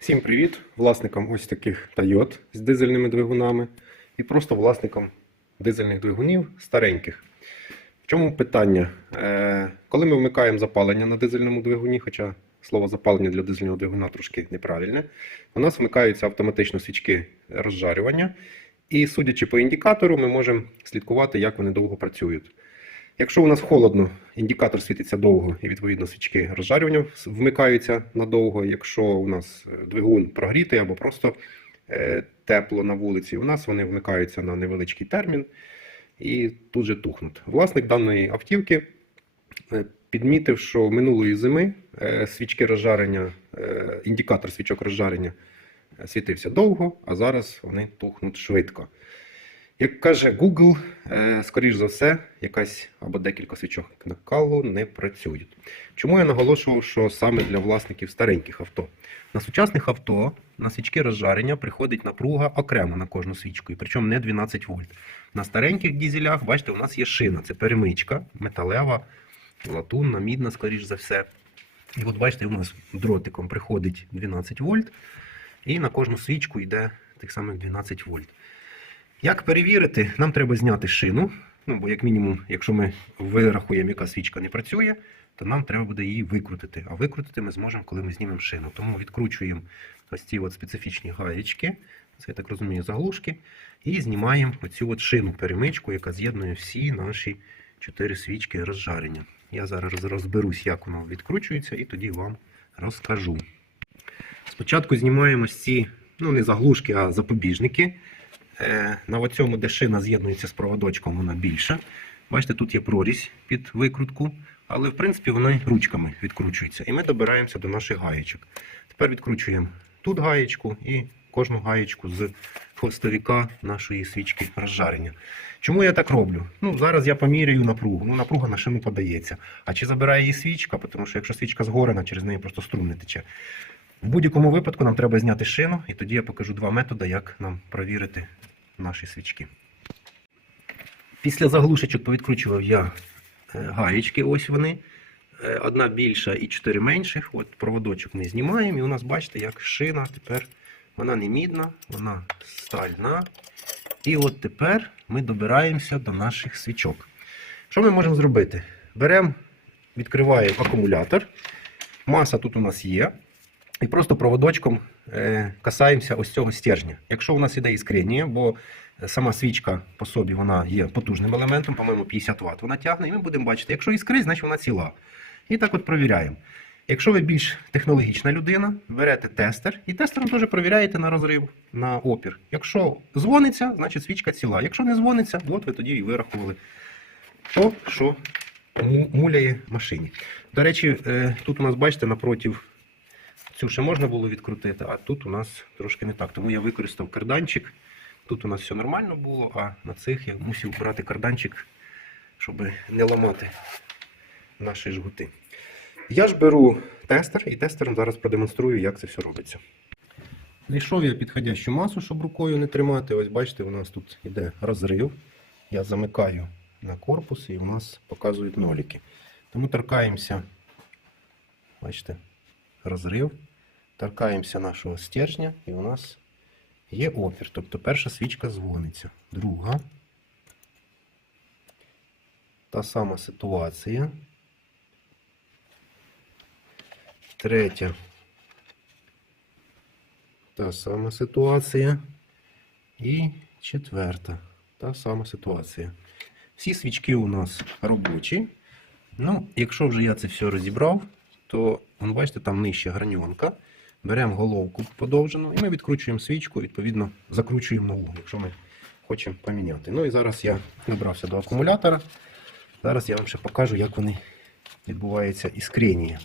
Всім привіт! Власникам ось таких Toyota з дизельними двигунами і просто власникам дизельних двигунів стареньких. В чому питання? Е, коли ми вмикаємо запалення на дизельному двигуні, хоча слово запалення для дизельного двигуна трошки неправильне, у нас вмикаються автоматично свічки розжарювання, і судячи по індикатору, ми можемо слідкувати, як вони довго працюють. Якщо у нас холодно, індикатор світиться довго і відповідно свічки розжарювання вмикаються надовго. Якщо у нас е, двигун прогрітий або просто е, тепло на вулиці, у нас вони вмикаються на невеличкий термін і тут же тухнуть. Власник даної автівки е, підмітив, що минулої зими свічки розжарення, індикатор свічок розжарення світився довго, а зараз вони тухнуть швидко. Як каже Google, е, скоріш за все, якась або декілька свічок накалу не працюють. Чому я наголошував, що саме для власників стареньких авто? На сучасних авто на свічки розжарення приходить напруга окремо на кожну свічку, і причому не 12 вольт. На стареньких дізелях, бачите, у нас є шина, це перемичка, металева, латунна, мідна, скоріш за все. І от бачите, у нас дротиком приходить 12 вольт, і на кожну свічку йде тих самих 12 вольт. Як перевірити, нам треба зняти шину. Ну, бо, як мінімум, якщо ми вирахуємо, яка свічка не працює, то нам треба буде її викрутити. А викрутити ми зможемо, коли ми знімемо шину. Тому відкручуємо ось ці от специфічні гаєчки, це я так розумію, заглушки, і знімаємо оцю от шину перемичку, яка з'єднує всі наші чотири свічки розжарення. Я зараз розберусь, як воно відкручується, і тоді вам розкажу. Спочатку знімаємо ці, ну не заглушки, а запобіжники. Е, На цьому, де шина з'єднується з проводочком, вона більша. Бачите, тут є прорізь під викрутку, але в принципі вона ручками відкручується. І ми добираємося до наших гаєчок. Тепер відкручуємо тут гаєчку і кожну гаєчку з хвостовика нашої свічки розжарення. Чому я так роблю? Ну, зараз я поміряю напругу. Ну, напруга на шину подається. А чи забирає її свічка? Тому що якщо свічка згорена, через неї просто струм не тече. В будь-якому випадку нам треба зняти шину, і тоді я покажу два методи, як нам провірити наші свічки. Після заглушечок повідкручував я е, гаєчки, ось вони. Е, Одна більша і чотири менших. От проводочок ми знімаємо, і у нас бачите, як шина тепер вона не мідна, вона стальна. І от тепер ми добираємося до наших свічок. Що ми можемо зробити? Беремо, відкриваємо акумулятор. Маса тут у нас є. І просто проводочком е, касаємося ось цього стержня. Якщо у нас іде іскрення, бо сама свічка по собі вона є потужним елементом, по-моєму, 50 Вт вона тягне, і ми будемо бачити, якщо іскрить, значить вона ціла. І так от провіряємо. Якщо ви більш технологічна людина, берете тестер і тестером теж провіряєте на розрив, на опір. Якщо дзвониться, значить свічка ціла. Якщо не дзвониться, от ви тоді і вирахували то, що муляє машині. До речі, е, тут у нас, бачите, напротив Цю ще можна було відкрутити, а тут у нас трошки не так. Тому я використав карданчик. Тут у нас все нормально було, а на цих я мусив брати карданчик, щоб не ламати наші жгути. Я ж беру тестер і тестером зараз продемонструю, як це все робиться. Знайшов я підходящу масу, щоб рукою не тримати. Ось бачите, у нас тут йде розрив. Я замикаю на корпус і у нас показують ноліки. Тому торкаємося, бачите, розрив, торкаємося нашого стержня, і у нас є опір. Тобто перша свічка дзвониться. Друга. Та сама ситуація. Третя. Та сама ситуація. І четверта. Та сама ситуація. Всі свічки у нас робочі. Ну, якщо вже я це все розібрав, то вон, бачите, там нижче граньонка. Беремо головку подовжену і ми відкручуємо свічку, відповідно, закручуємо нову, якщо ми хочемо поміняти. Ну і зараз я набрався до акумулятора. Зараз я вам ще покажу, як вони відбувається іскрення.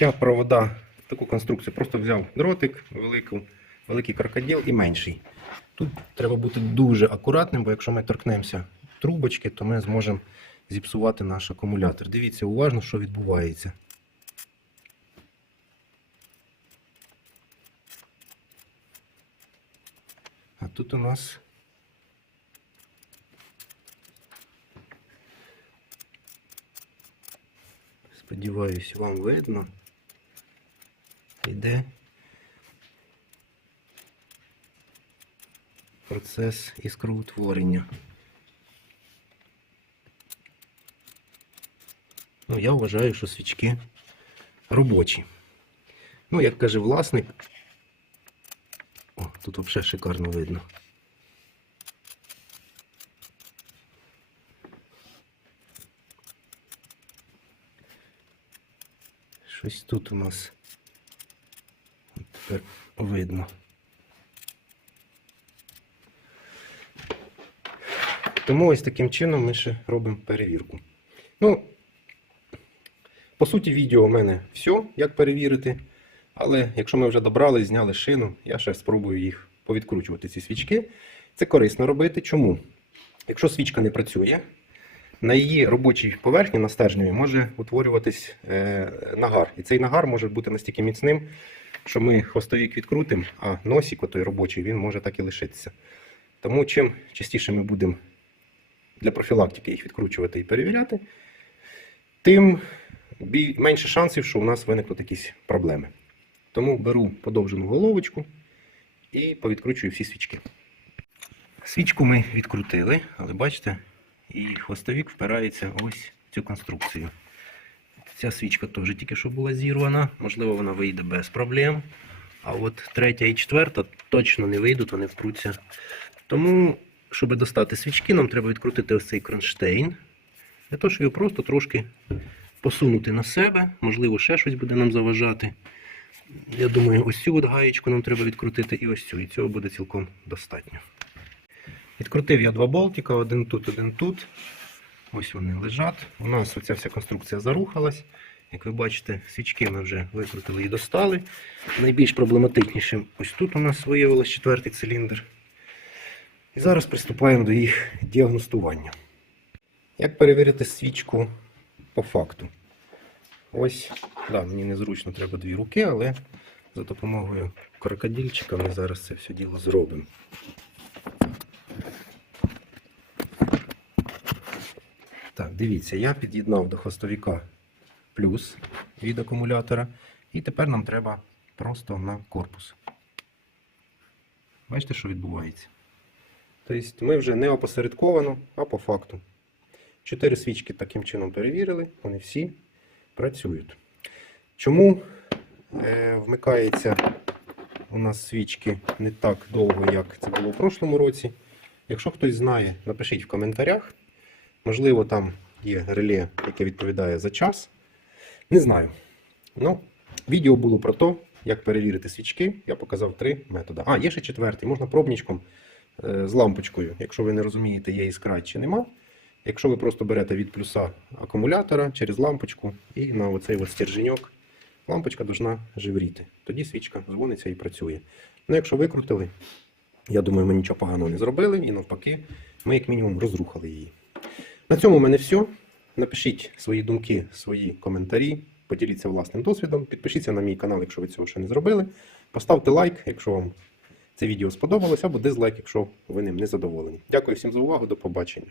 Я провода таку конструкцію просто взяв дротик, велику, великий крокодил і менший. Тут треба бути дуже акуратним, бо якщо ми торкнемося трубочки, то ми зможемо зіпсувати наш акумулятор. Дивіться уважно, що відбувається. Тут у нас сподіваюсь, вам видно. йде процес іскроутворення. Ну, я вважаю, що свічки робочі. Ну, як каже власник, тут взагалі шикарно видно. Щось тут у нас тепер видно. Тому ось таким чином ми ще робимо перевірку. Ну, по суті, відео у мене все, як перевірити. Але якщо ми вже добрали, зняли шину, я ще спробую їх повідкручувати, ці свічки. Це корисно робити. Чому? Якщо свічка не працює, на її робочій поверхні, на стержневі, може утворюватись е, нагар. І цей нагар може бути настільки міцним, що ми хвостовік відкрутимо, а носик отой робочий він може так і лишитися. Тому чим частіше ми будемо для профілактики їх відкручувати і перевіряти, тим менше шансів, що у нас виникнуть якісь проблеми. Тому беру подовжену головочку і повідкручую всі свічки. Свічку ми відкрутили, але бачите, і хвостовік впирається ось в цю конструкцію. Ця свічка теж тільки що була зірвана, можливо, вона вийде без проблем. А от третя і четверта точно не вийдуть, вони впруться. Тому, щоб достати свічки, нам треба відкрутити ось цей кронштейн. Для того, щоб його просто трошки посунути на себе, можливо, ще щось буде нам заважати. Я думаю, ось цю от гаєчку нам треба відкрутити і ось цю, і цього буде цілком достатньо. Відкрутив я два болтика, один тут, один тут. Ось вони лежать. У нас оця вся конструкція зарухалась. Як ви бачите, свічки ми вже викрутили і достали. Найбільш проблематичнішим ось тут у нас виявилось четвертий циліндр. І зараз приступаємо до їх діагностування. Як перевірити свічку по факту? Ось, да, мені незручно треба дві руки, але за допомогою крокодильчика ми зараз це все діло зробимо. Так, дивіться, я під'єднав до хвостовіка плюс від акумулятора. І тепер нам треба просто на корпус. Бачите, що відбувається? Тобто ми вже не опосередковано, а по факту. Чотири свічки таким чином перевірили, вони всі працюють. Чому е, вмикається у нас свічки не так довго, як це було в прошлому році? Якщо хтось знає, напишіть в коментарях. Можливо, там є реле, яке відповідає за час. Не знаю. Ну, відео було про те, як перевірити свічки. Я показав три методи. А, є ще четвертий. Можна пробничком е, з лампочкою. Якщо ви не розумієте, є іскра чи нема. Якщо ви просто берете від плюса акумулятора через лампочку і на оцей от стерженьок, лампочка повинна живріти. Тоді свічка дзвониться і працює. Ну, якщо викрутили, я думаю, ми нічого поганого не зробили, і навпаки, ми як мінімум розрухали її. На цьому в мене все. Напишіть свої думки, свої коментарі, поділіться власним досвідом, підпишіться на мій канал, якщо ви цього ще не зробили. Поставте лайк, якщо вам це відео сподобалось, або дизлайк, якщо ви ним не задоволені. Дякую всім за увагу, до побачення.